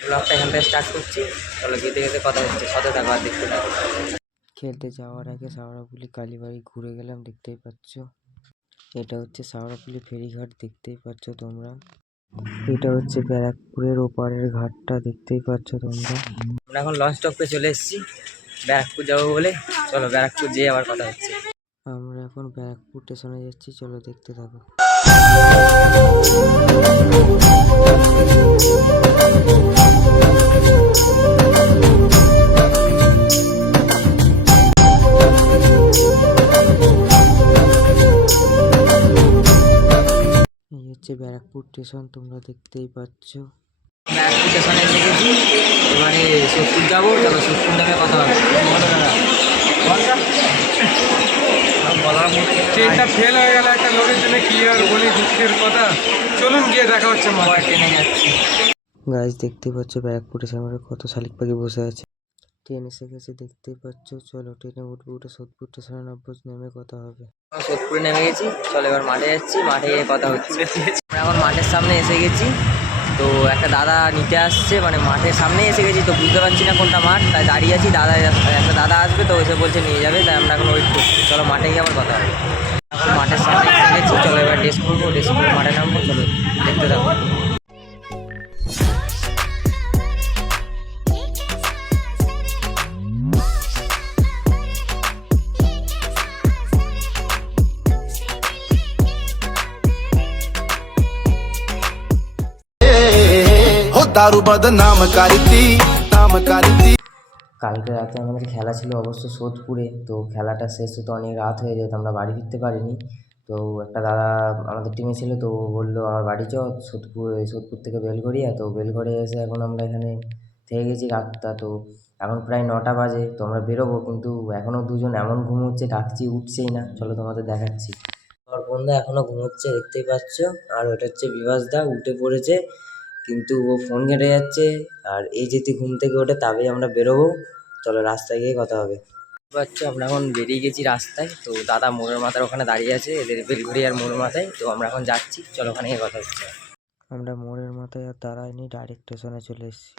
ব্লগটা এখান থেকে স্টার্ট করছি। চলো যেতে যেতে কথা হচ্ছে, সাথে থাকো আর দেখতে থাকো। খেলতে যাওয়ার আগে শাওড়াফুলি কালীবাড়ি ঘুরে গেলাম, দেখতেই পাচ্ছ। এটা হচ্ছে শাওড়াফুলি ফেরিঘাট, দেখতেই পাচ্ছ তোমরা। এটা হচ্ছে ব্যারাকপুরের ওপারের ঘাটটা, দেখতেই পাচ্ছ তোমরা। আমরা এখন লঞ্চ স্টপে চলে এসেছি ব্যারাকপুর যাবো বলে। চলো ব্যারাকপুর যেয়ে আবার কথা হচ্ছে। আমরা এখন ব্যারাকপুর স্টেশনে যাচ্ছি, চলো দেখতে থাকো। এই হচ্ছে ব্যারাকপুর স্টেশন, তোমরা দেখতেই পাচ্ছ। ব্যারাকপুর স্টেশনে এসে গেছি, এবারে সোদপুর যাবো। চলো সোদপুর নেমে কথা হবে। ট্রেনটা ফেল হয়ে গেল একটা লোকের জন্য, কি আর বলি, দুঃখের কথা। চলুন গিয়ে দেখা হচ্ছে। আবার ট্রেনে যাচ্ছি। গাইজ দেখতেই পাচ্ছ ব্যারাকপুর স্টেশনে কত শালিক পাখি বসে আছে। ট্রেন এসে গেছে, দেখতেই পাচ্ছ। চলো ট্রেনে উঠবো, উঠে সোদপুর স্টেশনে নামবো, নেমে কথা হবে। সোদপুরে নেমে গেছি, চলো এবার মাঠে যাচ্ছি, মাঠে গিয়ে কথা হচ্ছে। আমরা এখন মাঠের সামনে এসে গেছি, তো একটা দাদা নিতে আসছে, মানে মাঠের সামনে এসে গেছি তো বুঝতে পারছি না কোনটা মাঠ, তাই দাঁড়িয়ে আছি। একটা দাদা আসবে তো এসে বলছে নিয়ে যাবে, তাই আমরা এখন ওয়েট করছি। চলো মাঠে গিয়ে আবার কথা হবে। এখন মাঠের সামনে এসে গেছি, চলো এবার ড্রেস করবো, ড্রেস করে মাঠে নামবো। চলো দেখতে থাকো। दारू बदनाम करती नाम करती। কালকে রাতে আমাদের খেলা ছিল অবশ্য সোদপুরে, তো খেলাটা শেষ হতে অনেক রাত হয়ে যেত, আমরা বাড়ি ফিরতে পারিনি। তো একটা দাদা আমাদের টিমে ছিল, তো ও বললো আমার বাড়ি চ, সোদপুর থেকে বেলঘড়িয়া। তো বেলঘড়িয়া এসে এখন আমরা এখানে থেকে গেছি রাতটা। তো এখন প্রায় 9টা বাজে, তো আমরা বেরোবো, কিন্তু এখনও দুজন এমন ঘুমোচ্ছে, ডাকছি উঠছেই না। চলো তোমাদের দেখাচ্ছি। আমার বন্ধু এখনও ঘুমোচ্ছে, দেখতেই পাচ্ছ। আর ওটা হচ্ছে বিভাস দা, উঠে পড়েছে, কিন্তু ও ফোন ঘেঁটে যাচ্ছে। আর এই যেতে ঘুম থেকে ওঠে, তবেই আমরা বেরোবো। চলো রাস্তায় গিয়ে কথা হবে। পাচ্ছ আমরা এখন বেরিয়ে গেছি রাস্তায়, তো দাদা মোড়ের মাথার ওখানে দাঁড়িয়ে আছে, এদের বেলঘড়িয়ার মোড়ের মাথায়। তো আমরা এখন যাচ্ছি, চলো ওখানে গিয়ে কথা হচ্ছে। আমরা মোড়ের মাথায় আর দাঁড়াইনি, ডাইরেক্ট স্টেশনে চলে এসেছি।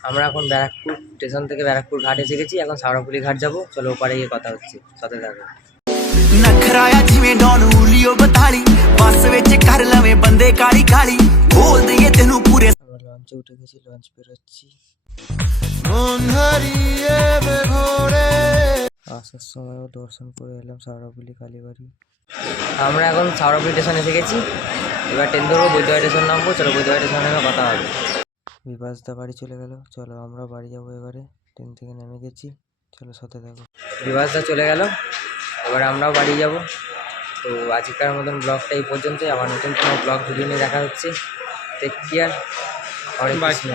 আমরা এখন ব্যারাকপুর স্টেশন থেকে ব্যারাকপুর ঘাট এসে গেছি, এখন শাওড়াফুলি ঘাট যাবো। চলো ওপারে গিয়ে কথা হচ্ছে, সাথে থাকো। नखराया जिवें डॉन उलियो बताली बस विच कर लवे बंदे काली काली बोल दइए तेनू पूरे। আমরা লঞ্চে উঠে গেছি, লঞ্চ বেরোচ্ছি। আসার সময়ও দর্শন করে এলাম শাওড়াফুলি কালীবাড়ি। আমরা এখন শাওড়াফুলি স্টেশন এসে গেছি, এবার ট্রেন ধরবো, বৈদ্যবাড়ি স্টেশন নামবো। চলো বৈদ্যবাড়ি স্টেশন নেমে কথা হবে। বিভাসদা বাড়ি চলে গেল, চলো আমরা বাড়ি যাবো এবারে। ট্রেন থেকে নেমে গেছি, চলো সাথে থাকো। বিভাসদা চলে গেল, এবার আমরাও বাড়ি যাব। তো আজকের মতন ব্লগটা এই পর্যন্তই, আবার নতুন কোনো ব্লগ ভিডিও নিয়ে দেখা হচ্ছে। টেক কেয়ার, হরে কৃষ্ণ।